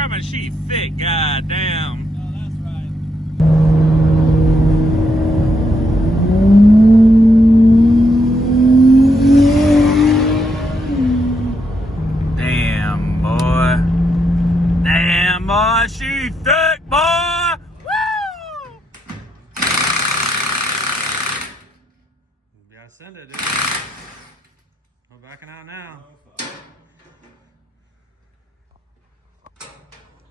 grabbing a sheet thick, goddamn. Oh, that's right. Damn, boy. Damn, boy, sheet thick, boy. Woo! You gotta send it, dude. We're backing out now.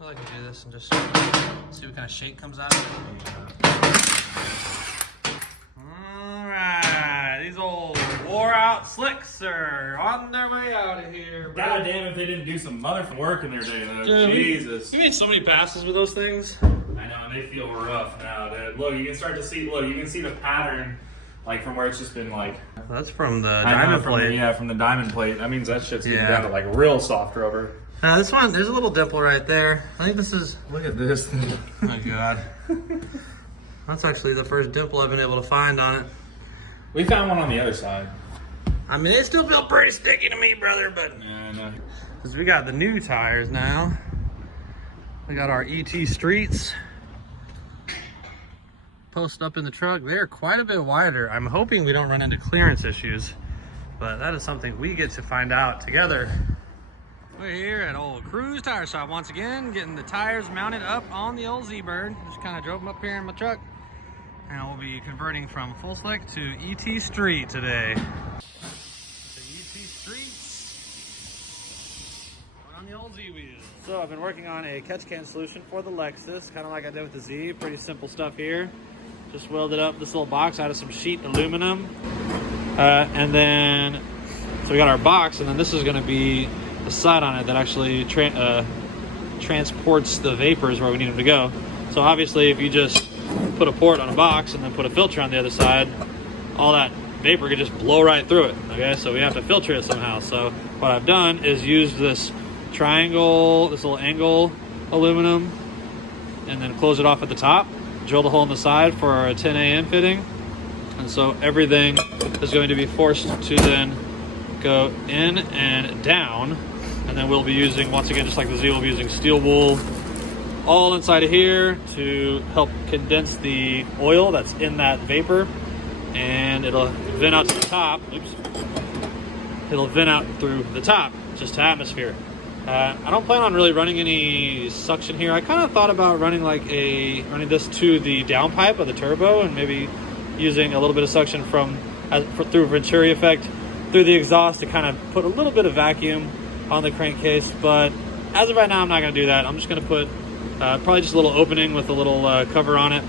I like to do this and just see what kind of shape comes out of it. Alright, these old wore out slicks are on their way out of here, bro. God damn if they didn't do some motherfucking work in their day, though. Dude, Jesus. You made so many passes with those things. I know, and they feel rough now, dude. Look, you can start to see, look, you can see the pattern, like, from where it's just been, like... That's from the I know, diamond from plate. The, yeah, from the diamond plate. That means that shit's getting Yeah. down to, like, real soft rubber. This one, there's a little dimple right there. I think this is... Look at this thing. Oh my god. That's actually the first dimple I've been able to find on it. We found one on the other side. I mean, they still feel pretty sticky to me, brother, but... Yeah, I know. Because we got the new tires now. We got our ET Streets posted up in the truck. They're quite a bit wider. I'm hoping we don't run into clearance issues, but that is something we get to find out together. We're here at old Cruise Tire Shop once again, getting the tires mounted up on the old Z-Bird. Just kind of drove them up here in my truck. And we'll be converting from full slick to ET Street today. To ET Streets on the old Z wheels. So I've been working on a catch can solution for the Lexus, kind of like I did with the Z. Pretty simple stuff here. Just welded up this little box out of some sheet aluminum. And then, so we got our box, and then this is gonna be the side on it that actually transports the vapors where we need them to go. So obviously if you just put a port on a box and then put a filter on the other side, all that vapor could just blow right through it. Okay, so we have to filter it somehow. So what I've done is used this triangle, this little angle aluminum, and then close it off at the top, drilled a hole in the side for a 10AN fitting. And so everything is going to be forced to then go in and down. And then we'll be using, once again, just like the Z, we'll be using steel wool all inside of here to help condense the oil that's in that vapor, and it'll vent out to the top. Oops. It'll vent out through the top, just to atmosphere. I don't plan on really running any suction here. I kind of thought about running running this to the downpipe of the turbo, and maybe using a little bit of suction through Venturi effect through the exhaust to kind of put a little bit of vacuum on the crankcase. But as of right now, I'm not going to do that. I'm just going to put probably just a little opening with a little cover on it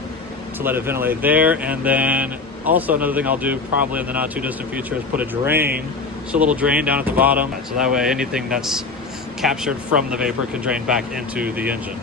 to let it ventilate there. And then also another thing I'll do probably in the not too distant future is put a drain, just a little drain down at the bottom, so that way anything that's captured from the vapor can drain back into the engine.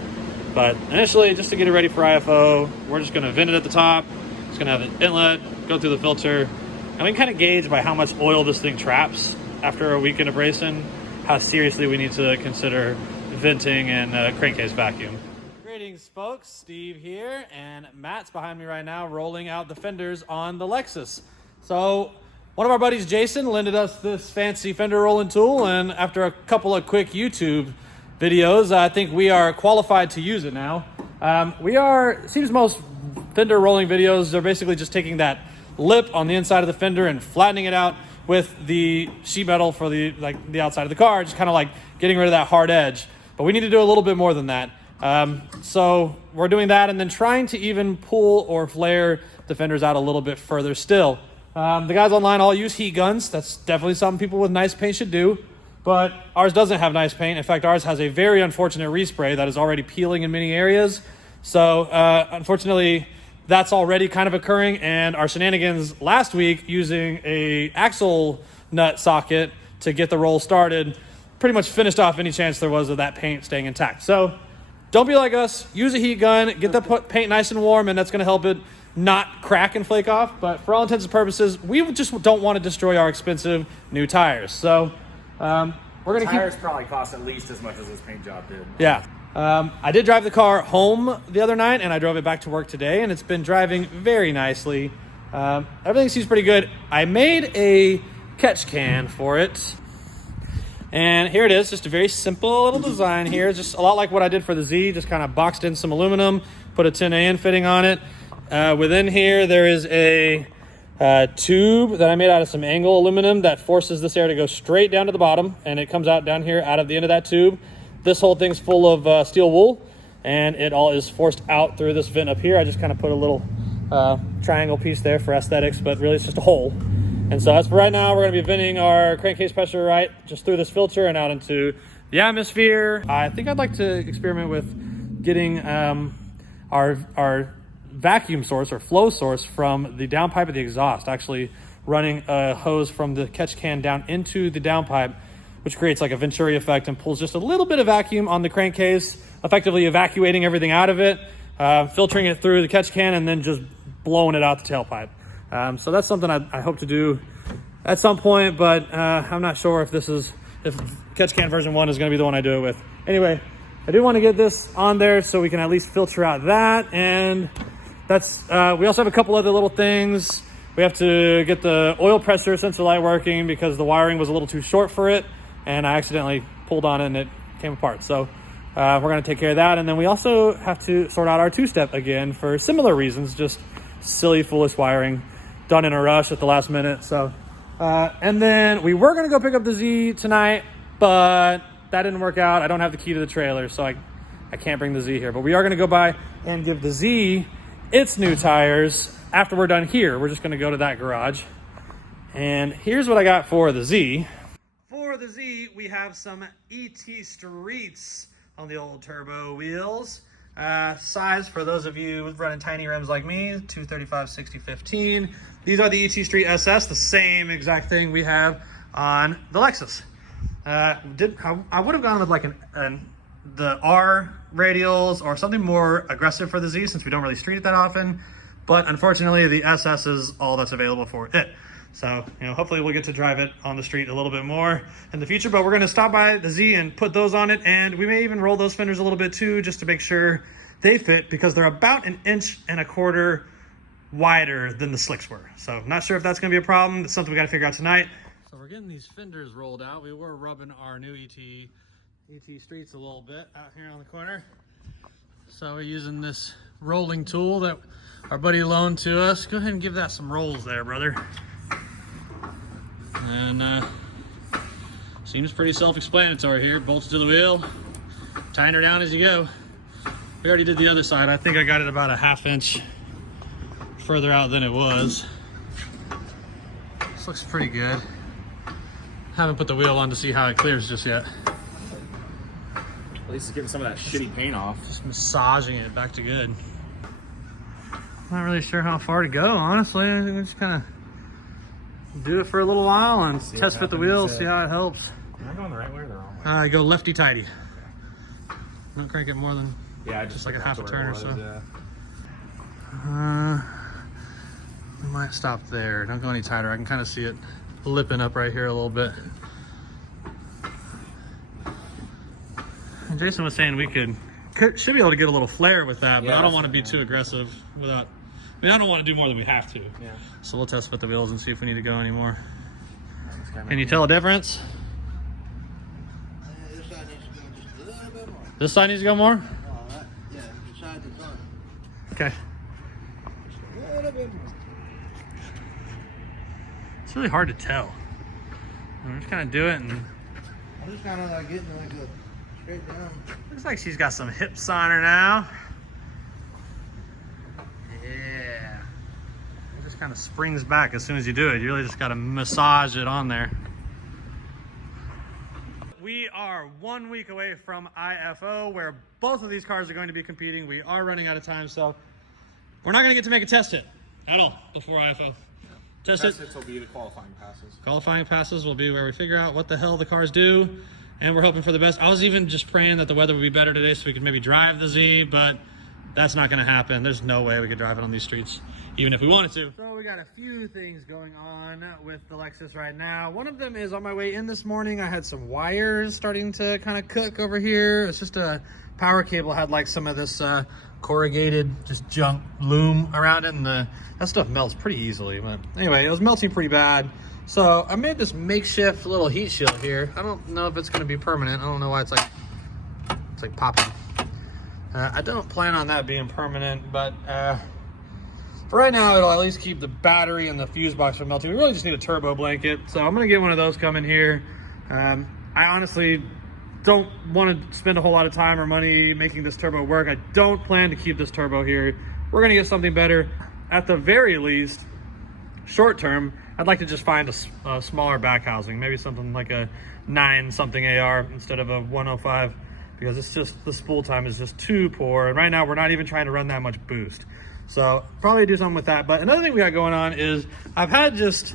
But initially, just to get it ready for IFO, we're just going to vent it at the top. It's going to have an inlet, go through the filter, and we can kind of gauge by how much oil this thing traps after a week in abrasion how seriously we need to consider venting and crankcase vacuum. Greetings, folks. Steve here, and Matt's behind me right now rolling out the fenders on the Lexus. So one of our buddies, Jason, lended us this fancy fender rolling tool, and after a couple of quick YouTube videos, I think we are qualified to use it now. It seems most fender rolling videos are basically just taking that lip on the inside of the fender and flattening it out with the sheet metal for the outside of the car, just kind of like getting rid of that hard edge. But we need to do a little bit more than that. So we're doing that, and then trying to even pull or flare the fenders out a little bit further still. The guys online all use heat guns. That's definitely something people with nice paint should do, but ours doesn't have nice paint. In fact, ours has a very unfortunate respray that is already peeling in many areas. So unfortunately, that's already kind of occurring, and our shenanigans last week using a axle nut socket to get the roll started pretty much finished off any chance there was of that paint staying intact. So don't be like us. Use a heat gun, get the paint nice and warm, and that's going to help it not crack and flake off. But for all intents and purposes, we just don't want to destroy our expensive new tires. So we're going to keep... Tires probably cost at least as much as this paint job did. Yeah. I did drive the car home the other night, and I drove it back to work today, and it's been driving very nicely. Everything seems pretty good. I made a catch can for it. And here it is, just a very simple little design here. Just a lot like what I did for the Z, just kind of boxed in some aluminum, put a 10AN fitting on it. Within here, there is a tube that I made out of some angle aluminum that forces this air to go straight down to the bottom, and it comes out down here out of the end of that tube. This whole thing's full of steel wool, and it all is forced out through this vent up here. I just kind of put a little triangle piece there for aesthetics, but really it's just a hole. And so as for right now, we're going to be venting our crankcase pressure right just through this filter and out into the atmosphere. I think I'd like to experiment with getting our vacuum source or flow source from the downpipe of the exhaust, actually running a hose from the catch can down into the downpipe, which creates like a Venturi effect and pulls just a little bit of vacuum on the crankcase, effectively evacuating everything out of it, filtering it through the catch can, and then just blowing it out the tailpipe. So that's something I hope to do at some point, but I'm not sure if catch can version 1 is going to be the one I do it with. Anyway, I do want to get this on there so we can at least filter out that. And that's we also have a couple other little things. We have to get the oil pressure sensor light working because the wiring was a little too short for it, and I accidentally pulled on it and it came apart. So we're going to take care of that. And then we also have to sort out our two-step again for similar reasons, just silly, foolish wiring done in a rush at the last minute. So and then we were going to go pick up the Z tonight, but that didn't work out. I don't have the key to the trailer, so I can't bring the Z here. But we are going to go by and give the Z its new tires after we're done here. We're just going to go to that garage. And here's what I got for the Z. For the Z, we have some ET Streets on the old turbo wheels. Size, for those of you running tiny rims like me, 235 60 15. These are the ET Street SS, the same exact thing we have on the Lexus. I would have gone with like the R radials or something more aggressive for the Z, since we don't really street it that often. But unfortunately, the SS is all that's available for it. So, hopefully we'll get to drive it on the street a little bit more in the future, but we're going to stop by the Z and put those on it. And we may even roll those fenders a little bit too, just to make sure they fit, because they're about 1.25 inches wider than the slicks were. So not sure if that's going to be a problem. It's something we got to figure out tonight. So we're getting these fenders rolled out. We were rubbing our new ET Streets a little bit out here on the corner. So we're using this rolling tool that our buddy loaned to us. Go ahead and give that some rolls there, brother. And seems pretty self-explanatory here. Bolts to the wheel, tying her down as you go. We already did the other side. I think I got it about 1/2 inch further out than it was. This looks pretty good. Haven't put the wheel on to see how it clears just yet. At least it's getting some of that shitty paint off. Just massaging it back to good. Not really sure how far to go, honestly. I think we just kind of do it for a little while and test fit the wheel, see how it helps. Am I going the right way or the wrong way? I go lefty tighty. Don't crank it more than just like a 1/2 turn or so. Yeah. We might stop there. Don't go any tighter. I can kind of see it lipping up right here a little bit. And Jason was saying we should be able to get a little flare with that, but I don't want to be too aggressive without. I don't want to do more than we have to. Yeah. So we'll test with the wheels and see if we need to go anymore. Can you tell a difference? This side needs to go more? Yeah, the side that's on. Okay. A little bit more. It's really hard to tell. I'm just kind of do it, and I'm just kind of like getting like a straight down. looks like she's got some hips on her now. Yeah. It just kind of springs back as soon as you do it. You really just got to massage it on there. We are 1 week away from IFO, where both of these cars are going to be competing. We are running out of time, so we're not going to get to make a test hit at all before IFO. Test hits will be the qualifying passes. Qualifying passes will be where we figure out what the hell the cars do, and we're hoping for the best. I was even just praying that the weather would be better today so we could maybe drive the Z, but that's not going to happen. There's no way we could drive it on these streets, even if we wanted to. So we got a few things going on with the Lexus right now. One of them is on my way in this morning. I had some wires starting to kind of cook over here. It's just a power cable had like some of this corrugated just junk loom around it, and that stuff melts pretty easily. But anyway, it was melting pretty bad, So I made this makeshift little heat shield here. I don't know if it's going to be permanent. I don't know why it's like popping. I don't plan on that being permanent, but for right now, it'll at least keep the battery and the fuse box from melting. We really just need a turbo blanket, so I'm gonna get one of those coming here. I honestly don't want to spend a whole lot of time or money making this turbo work. I don't plan to keep this turbo here. We're gonna get something better. At the very least, short term, I'd like to just find a smaller back housing, maybe something like a 9 something AR instead of a 105, because it's just, the spool time is just too poor. And right now we're not even trying to run that much boost. So probably do something with that. But another thing we got going on is I've had just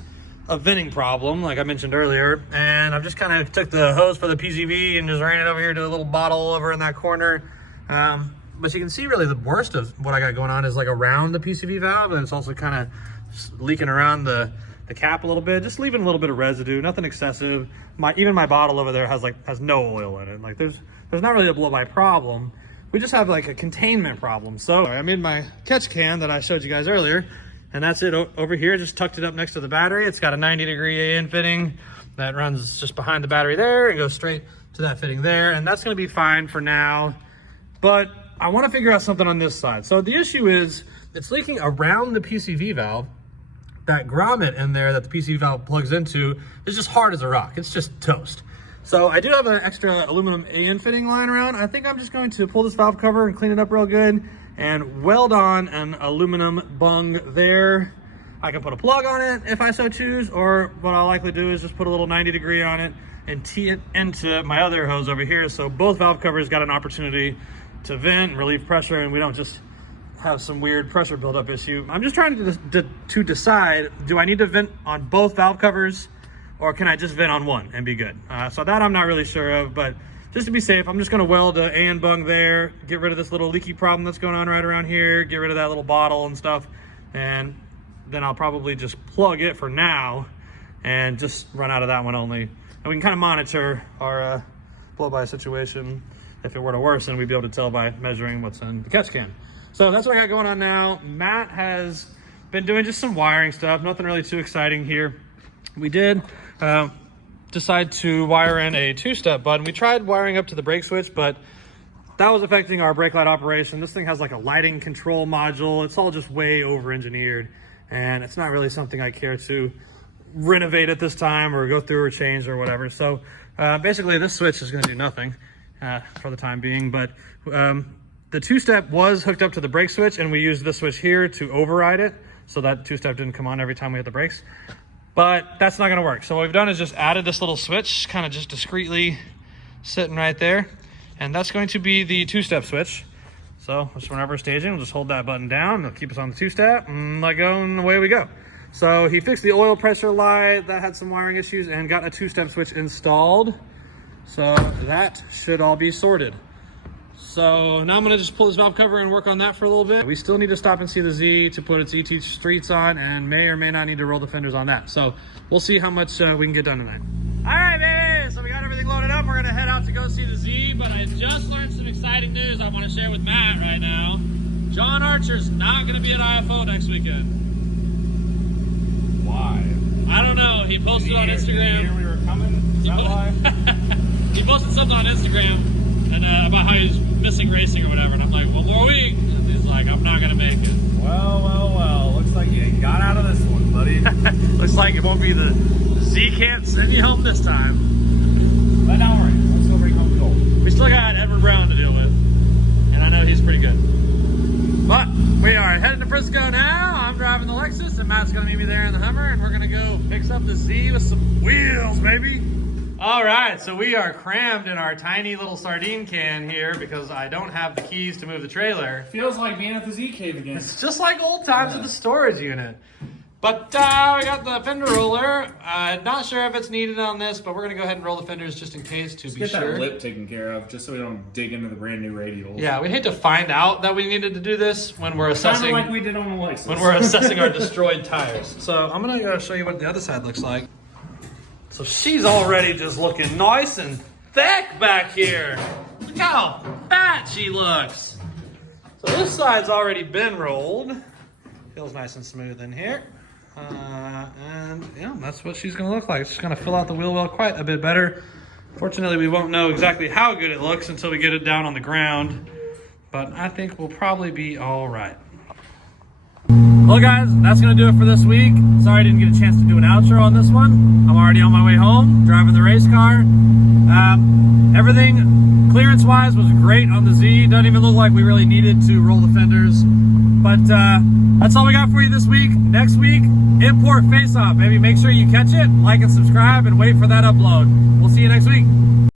a venting problem, like I mentioned earlier, and I've just kind of took the hose for the PCV and just ran it over here to a little bottle over in that corner. But you can see really the worst of what I got going on is like around the PCV valve, and it's also kind of leaking around the cap a little bit, just leaving a little bit of residue, nothing excessive. Even my bottle over there has no oil in it. Like there's not really a blow-by problem. We just have like a containment problem. So I made my catch can that I showed you guys earlier, and that's it over here. Just tucked it up next to the battery. It's got a 90-degree AN fitting that runs just behind the battery there and goes straight to that fitting there. And that's gonna be fine for now. But I wanna figure out something on this side. So the issue is it's leaking around the PCV valve. That grommet in there that the PCV valve plugs into is just hard as a rock. It's just toast. So I do have an extra aluminum AN fitting lying around. I think I'm just going to pull this valve cover and clean it up real good and weld on an aluminum bung there. I can put a plug on it if I so choose, or what I'll likely do is just put a little 90-degree on it and tee it into my other hose over here. So both valve covers got an opportunity to vent and relieve pressure, and we don't just have some weird pressure buildup issue. I'm just trying to decide, do I need to vent on both valve covers, or can I just vent on one and be good? So that I'm not really sure of, but just to be safe, I'm just gonna weld an AN bung there, get rid of this little leaky problem that's going on right around here, get rid of that little bottle and stuff, and then I'll probably just plug it for now and just run out of that one only. And we can kind of monitor our blow-by situation. If it were to worsen, we'd be able to tell by measuring what's in the catch can. So that's what I got going on now. Matt has been doing just some wiring stuff, nothing really too exciting here. We did decide to wire in a 2-step button. We tried wiring up to the brake switch, but that was affecting our brake light operation. This thing has like a lighting control module. It's all just way over-engineered, and it's not really something I care to renovate at this time or go through or change or whatever. So basically this switch is gonna do nothing for the time being, but the 2-step was hooked up to the brake switch, and we used this switch here to override it so that 2-step didn't come on every time we hit the brakes. But that's not gonna work. So what we've done is just added this little switch, kind of just discreetly sitting right there. And that's going to be the 2-step switch. So just whenever we're staging, we'll just hold that button down. It'll keep us on the 2-step and let go, and away we go. So he fixed the oil pressure light that had some wiring issues and got a 2-step switch installed. So that should all be sorted. So now I'm gonna just pull this valve cover and work on that for a little bit. We still need to stop and see the Z to put its ET streets on, and may or may not need to roll the fenders on that. So we'll see how much we can get done tonight. All right, baby, so we got everything loaded up. We're gonna head out to go see the Z, but I just learned some exciting news I wanna share with Matt right now. John Archer's not gonna be at IFO next weekend. Why? I don't know, he posted on Instagram. Did he hear we were coming? Is that why? He posted something on Instagram and about how he's missing racing or whatever, and I'm like, one more week. And he's like, I'm not gonna make it. Well. Looks like you got out of this one, buddy. Looks like it won't be the Z can't send you home this time. But don't worry, let's go bring home the gold. We still got Edward Brown to deal with, and I know he's pretty good. But we are heading to Frisco now. I'm driving the Lexus, and Matt's gonna meet me there in the Hummer, and we're gonna go fix up the Z with some wheels, baby. All right, so we are crammed in our tiny little sardine can here because I don't have the keys to move the trailer. Feels like being at the Z cave again. It's just like old times with the storage unit. But we got the fender roller. Not sure if it's needed on this, but we're gonna go ahead and roll the fenders just in case to be sure. Get that lip taken care of, just so we don't dig into the brand new radials. Yeah, we'd hate to find out that we needed to do this when we're assessing. Kind of like we did on the Lexus. When we're assessing our destroyed tires. So I'm gonna go show you what the other side looks like. So she's already just looking nice and thick back here. Look how fat she looks. So this side's already been rolled. Feels nice and smooth in here. And yeah, that's what she's going to look like. It's just going to fill out the wheel well quite a bit better. Fortunately, we won't know exactly how good it looks until we get it down on the ground, but I think we'll probably be all right. Well, guys, that's going to do it for this week. Sorry I didn't get a chance to do an outro on this one. I'm already on my way home, driving the race car. Everything clearance-wise was great on the Z. Doesn't even look like we really needed to roll the fenders. But that's all we got for you this week. Next week, import face-off. Maybe make sure you catch it, like and subscribe, and wait for that upload. We'll see you next week.